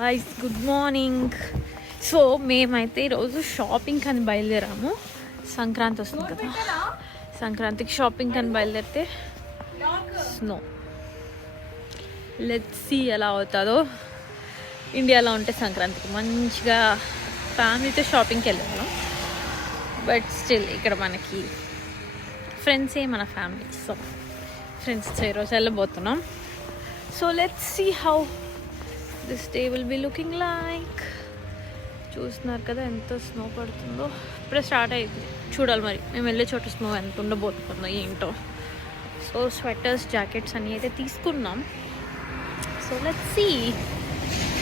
Guys good morning. So మేమైతే ఈరోజు shopping అని బయలుదేరాము. సంక్రాంతి వస్తుంది కదా, సంక్రాంతికి షాపింగ్ అని బయలుదేరితే స్నో. లెట్స్ సీ ఎలా అవుతుందో. ఇండియాలో ఉంటే సంక్రాంతికి మంచిగా ఫ్యామిలీతో షాపింగ్కి వెళ్ళాము. బట్ స్టిల్ ఇక్కడ మనకి ఫ్రెండ్సే మన ఫ్యామిలీ. సో ఫ్రెండ్స్తో ఈరోజు వెళ్ళబోతున్నాం. So let's see how this day will be looking like. చూస్తున్నారు కదా ఎంత స్నో పడుతుందో. ఇప్పుడే స్టార్ట్ అయింది. చూడాలి మరి మేము వెళ్ళే చోట స్నో ఎంత ఉండబోతుందో ఏంటో. సో స్వెటర్స్ జాకెట్స్ అన్నీ అయితే తీసుకున్నాం. So let's see.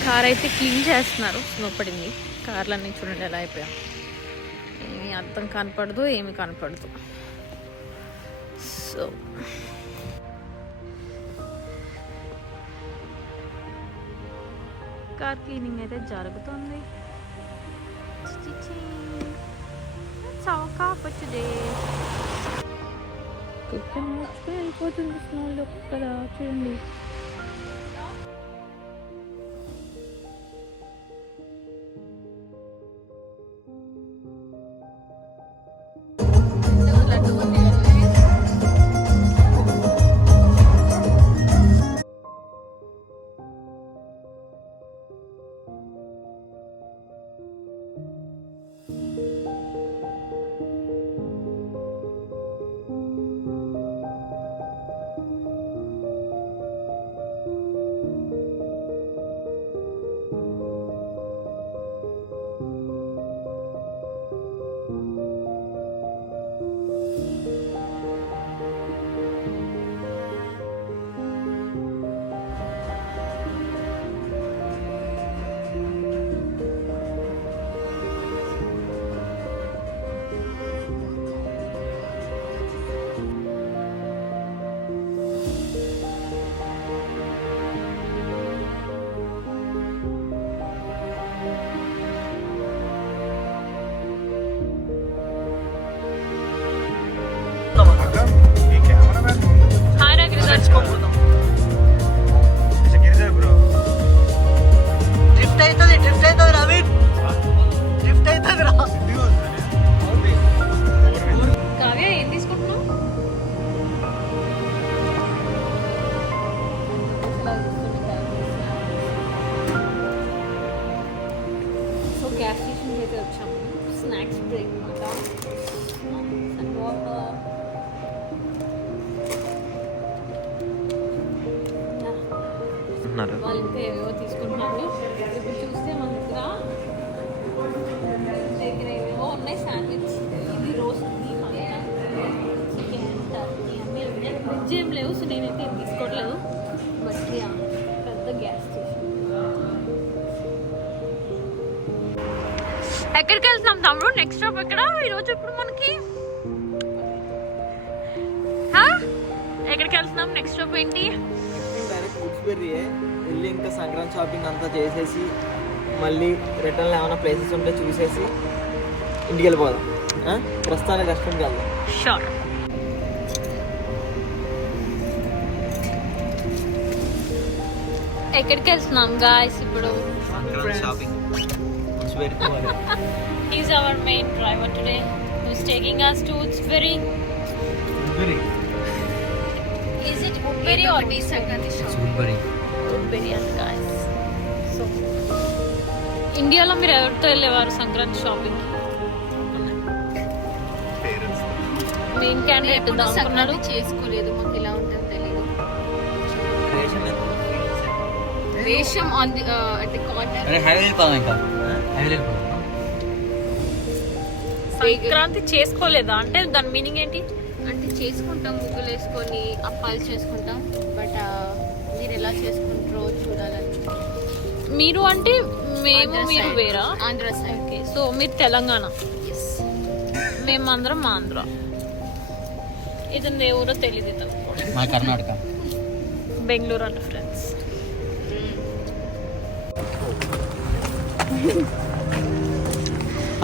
కార్ అయితే క్లీన్ చేస్తున్నారు, స్నో పడింది. కార్లు అన్నీ చూడండి ఎలా అయిపోయాం. ఏమీ అర్థం కనపడదు, ఏమి కనపడదు. సో కార్ క్లీనింగ్ అయితే జరుగుతుంది. వెళ్ళిపోతుంది స్నోలో కదా, చూడండి. గ్యాస్ స్టేషన్కి అయితే వచ్చాము. స్నాక్స్ బ్రేక్ అనమాట. వాళ్ళు ఇంకా ఏవేవో తీసుకుంటున్నారు. ఇప్పుడు చూస్తే మన దగ్గర ఏవేవో ఉన్నాయి. శాండ్విచ్, ఇది రోస్ట్, చికెన్, టర్కీ అన్నీ ఉన్నాయి. ఫ్రిడ్జ్ ఏం లేవు, సో నేనైతే ఏం తీసుకోవట్లేదు. బట్ పెద్ద గ్యాస్ స్టేషన్. ఎక్కడికి వెళ్తున్నాం తమ్ముడు? నెక్స్ట్ స్టాప్ ఎక్కడ ఈరోజు? ఇప్పుడు మనకి ఎక్కడికి వెళ్తున్నాం? నెక్స్ట్ స్టాప్ ఏంటి? వెళ్ళి ఇంకా సంక్రాంతి షాపింగ్ అంతా చేసేసి మళ్ళీ రిటర్న్ ఏమైనా ప్లేసెస్ ఉంటే చూసేసి ఇంటికి వెళ్ళిపోదాం. ప్రస్తుతానికి రెస్టారెంట్కి వెళ్దాం. షూర్. ఎక్కడికి వెళ్తున్నాం గాయ్స్ ఇప్పుడు? Shopping. He's our main driver today. Who's taking us to Woodbury. Is it Woodbury or Sankrati shop? Woodbury and guys. So ఇండియాలో మీరు ఎవరితో వెళ్ళేవారు సంక్రాంతి షాపింగ్? మెయిన్ క్యాండిడేట్ అనుకున్నాడు. చేసుకోలేదు, మాకు ఇలా ఉంటుందో తెలియదు. Resham on the at the corner. అరే హైవే పోదాం. ఇంకా హైవే పోదాం. సంక్రాంతి చేసుకోలేదా అంటే దాని మీనింగ్ ఏంటి? అంటే చేసుకుంటాం, ముగ్గులు వేసుకొని అప్పాలు చేసుకుంటాం. బట్ మీరు ఎలా చేసుకుంటారో చూడాలని. మీరు అంటే మేము, మీరు వేరా? ఆంధ్ర సైడ్. ఓకే, సో మీరు తెలంగాణ, మేమందరం ఆంధ్ర. ఇది ఎవరో తెలియదు. మా కర్ణాటక, బెంగళూరు అంట ఫ్రెండ్స్.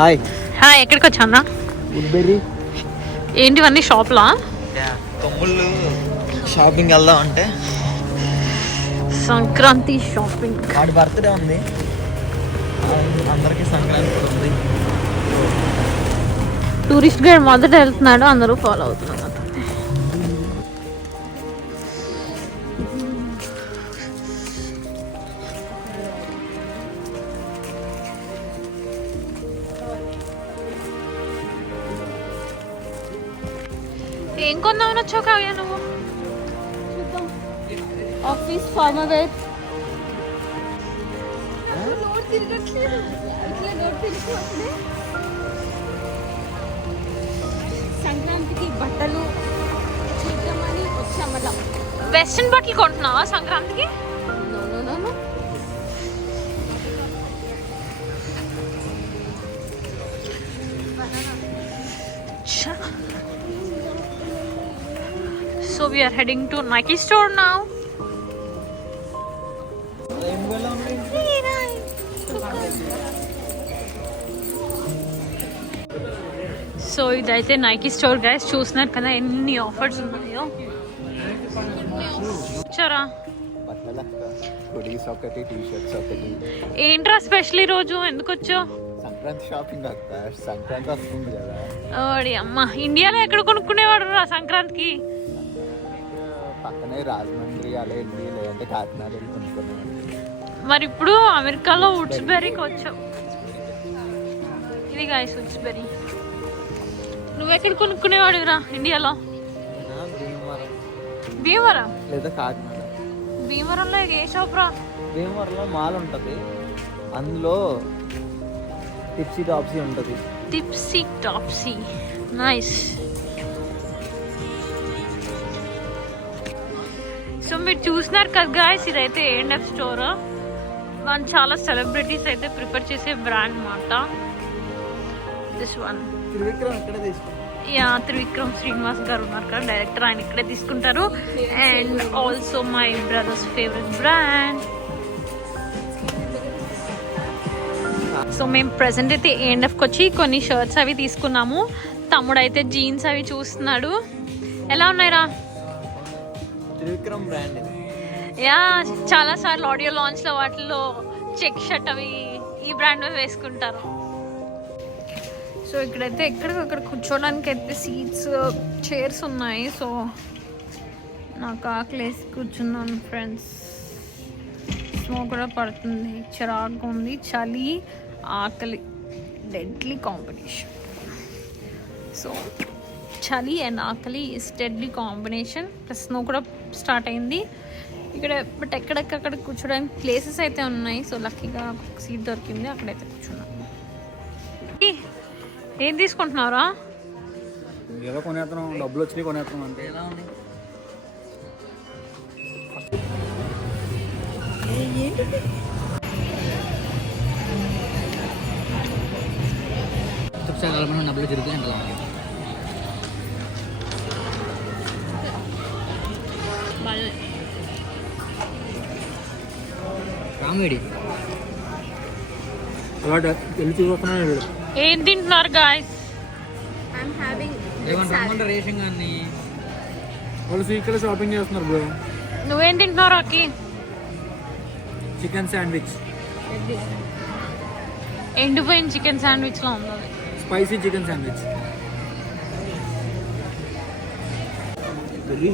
Hi hi. ఎక్కడికి వచ్చానా? వుడ్బెర్రీ. ఏంటివన్నీ షాప్లా? కొమ్ముళ్ళు షాపింగ్ వెళ్దాం అంటే సంక్రాంతి షాపింగ్. వాడి బర్త్డే ఉంది. అందరికీ సంక్రాంతి కూడా ఉంది. టూరిస్ట్ గైడ్ మొదట వెళ్తున్నాడు, అందరూ ఫాలో అవుతున్నారు. ఏం కొందామని వచ్చావు కావ్య నువ్వు? Office formal wear. నోట్ తిరగట్లేదు, ఇట్లా నోట్ తిరిగిపోతుంది. సంక్రాంతికి బట్టలు చేద్దామని వచ్చామలా. వెస్ట్రన్ బట్టలు కొంటున్నావా సంక్రాంతికి? No So we are heading to Nike store now. So ఇదైతే నైకీ స్టోర్ గైస్, చూస్తున్నారు కదా ఎన్ని ఆఫర్స్ ఉన్నాయో. వచ్చారా? హుడీస్ ఒకటి, టీ-షర్ట్స్ ఒకటి. ఏంట్రా స్పెషల్ ఈ రోజు, ఎందుకు వచ్చావు? సంక్రాంతి షాపింగ్ అక్క, సంక్రాంతి వస్తుంది కదా. ఓడి అమ్మ, ఇండియాలో ఎక్కడ కొనుక్కునేవాడు రా సంక్రాంతికి? పక్కనే రాజమండ్రి అలా వెళ్ళి, లేదంటే కాకినాడ వెళ్ళి కొనుక్కున్నాం. మరి ఇప్పుడు అమెరికాలో వుడ్స్బెర్రీకి వచ్చావు. ఇది గాయస్ వుడ్స్బెర్రీ. నువ్వెక్కడ కొనుక్కునేవాడురా ఇండియాలో? భీమవరం లేదా కాకినాడ. భీమవరంలో ఏ షాప్ రా? భీమవరంలో మాల్ ఉంటుంది, అందులో టిప్సీ టాప్సీ ఉంటుంది. టిప్సీ టాప్సీ, నైస్. సో మీరు చూసినారు కదా గాయస్, ఇదైతే A&F స్టోర్. మనం చాలా సెలబ్రిటీస్ అయితే ప్రిఫర్ చేసే బ్రాండ్ మాట. దిస్ వన్ త్రివిక్రమ్ ఇక్కడే తీసుకుంటాం. యా, త్రివిక్రమ్ శ్రీనివాస్ గారు ఉన్నారు కదా డైరెక్టర్, ఆయన ఇక్కడే తీసుకుంటారు. And also my brothers favourite brand. So మేము ప్రెసెంట్ అయితే A&Fకి వచ్చి కొన్ని షర్ట్స్ అవి తీసుకున్నాము. తమ్ముడు అయితే జీన్స్ అవి చూస్తున్నాడు. ఎలా ఉన్నాయిరా? త్రివిక్రమ్ బ్రాండ్. యా, చాలా సార్లు ఆడియో లాంచ్లో వాటిల్లో చెక్ షర్ట్ అవి ఈ బ్రాండ్ వేసుకుంటారు. సో ఇక్కడైతే ఎక్కడికక్కడ కూర్చోడానికి అయితే సీట్స్, చైర్స్ ఉన్నాయి. సో నాకు ఆకలేసి కూర్చున్నాను ఫ్రెండ్స్. స్మోక్ కూడా పడుతుంది, చిరాకు ఉంది. చలి, ఆకలి, డెడ్లీ కాంబినేషన్. సో చలి అండ్ ఆకలి is deadly combination. Plus snow కూడా స్టార్ట్ అయింది ఇక్కడ. బట్ ఎక్కడెక్కడ కూర్చోడానికి ప్లేసెస్ అయితే ఉన్నాయి. సో లక్కీగా ఒక సీట్ దొరికింది, అక్కడైతే కూర్చున్నాను. ఏం తీసుకుంటున్నారా? ఏదో కొనేస్తున్నాం, డబ్బులు వచ్చినాయి కొనేస్తున్నాం అంతే. ఎలా ఉంది? డబ్బులు తిరిగి కామెడీ అలా వెళ్ళి చూస్తున్నాను. ఏం తింటున్నారు గాయస్? ఐఎమ్ హ్యావింగ్ రేషన్ కానీ వాళ్ళు సీక్రెట్ షాపింగ్ చేస్తున్నారు బ్రో. నువ్వేం తింటున్నావు రాకి? చికెన్ శాండ్విచ్, ఎండిపోయిన చికెన్ శాండ్విచ్ లో ఉంది. Spicy chicken sandwich.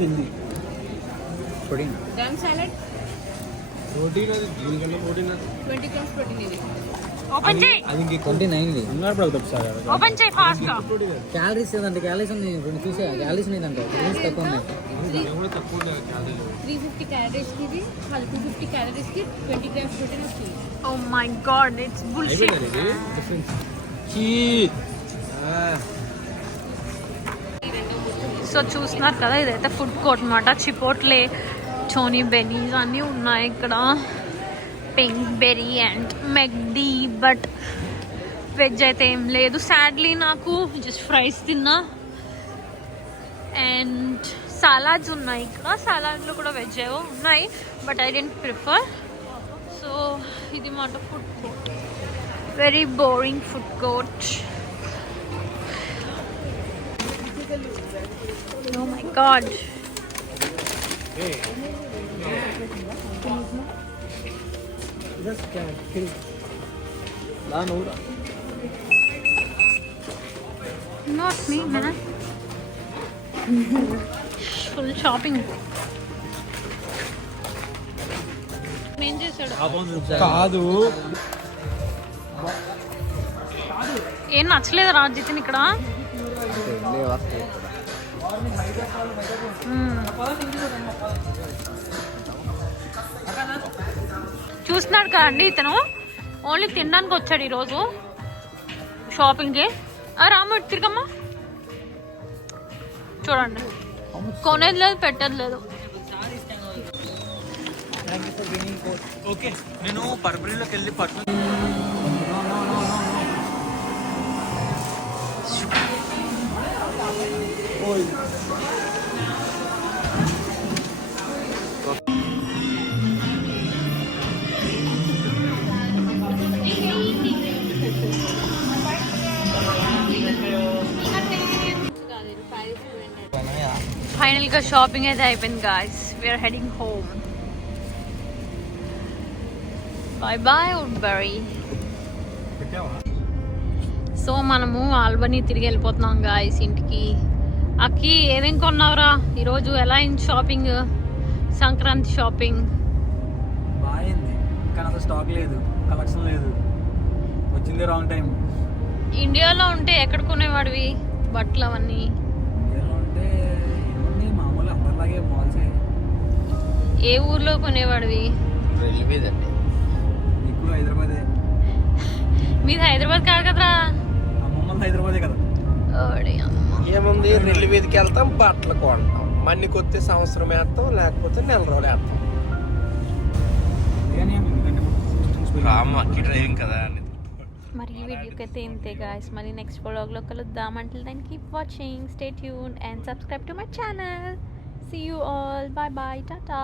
హిందీ ప్రోటీన్, గమ్ సాలెడ్, ప్రోటీన్ అది 20 grams ప్రోటీన్. ఇది ఓపెన్ చేయి, అది ఇంక 29 అన్నారు బ్రో. సార్ ఓపెన్ చేయి ఫాస్ట్ గా. క్యాలరీస్ ఏదంటే క్యాలరీస్ ఉంది, రెండు చూసే క్యాలరీస్ లేదంటే తక్కువ ఉన్నాయి. 350 calories కి ఇది, 250 calories కి 20 grams ప్రోటీన్ వస్తుంది. Oh my god, it's bullshit. So చూస్తున్నారు కదా, ఇదైతే ఫుడ్ కోర్ట్ అనమాట. చిపోట్లే, చోనీ బెనీస్ అన్నీ ఉన్నాయి ఇక్కడ. Pinkberry and McD. But veg అయితే ఏం లేదు సాడ్లీ. నాకు జస్ట్ ఫ్రైస్ తిన్నా. అండ్ సలాడ్స్ ఉన్నాయి ఇక్కడ. సలాడ్లో కూడా వెజ్ ఏవో ఉన్నాయి, but I don't prefer. So ఇది మాట food court, very boring food court. Oh my god. దా నువ్వు రా. Not me man. Full shopping. ఏం చేశాడు? కాదు ఏం నచ్చలేదు రాజితిన్ ఇక్కడ. చూస్తున్నాడు కదండి ఇతను, ఓన్లీ తినడానికి వచ్చాడు ఈరోజు షాపింగ్కి. రాము ఇటు తిరగమ్మా. చూడండి, కొనేది లేదు, పెట్టేది లేదు. ఓకే నేను బర్బరీలోకి వెళ్ళి పట్టు. ఫైనల్గా షాపింగ్ అయితే అయిపోయింది guys. We're heading home. Bye bye Woodbury. So మనము ఆల్బనీ తిరిగి వెళ్ళిపోతున్నాం గాయస్ ఇంటికి. అక్కి ఏమేం కొన్నావురా ఈరోజు? ఎలా అయింది షాపింగ్? సంక్రాంతి షాపింగ్ బాగుంది, కానీ అసలు స్టాక్ లేదు, కలెక్షన్ లేదు, వచ్చింది రాంగ్ టైం. ఇండియాలో ఉంటే ఎక్కడ కొనేవాడివి బట్టలు అవన్నీ? ఇండియాలో ఉంటే ఏముంది, మామూలు అందరిలాగే మాల్సే. ఏ ఊర్లో కొనేవాడివి? నీకు హైదరాబాదే. మీది హైదరాబాద్ కాదు కదరా? అమ్మమ్మది హైదరాబాదే కదా. ఓడి అమ్మ. ఏముంది, రిల్లు మీదకి వెళ్తాం, బట్టలు కొంటాం, మన్ని కొత్త సంవత్సరం వేస్తాం, లేకపోతే నెల రోజులు వేస్తాం. కానీ ఎందుకంటే అమ్మకి డ్రైవింగ్ కదా అని. మరి ఈ వీడియోకి అయితే ఇంతే గాయస్. మళ్ళీ నెక్స్ట్ వ్లాగ్లో కలుద్దాం. Until then keep watching, stay tuned and subscribe to my channel. See you all. Bye bye, Tata.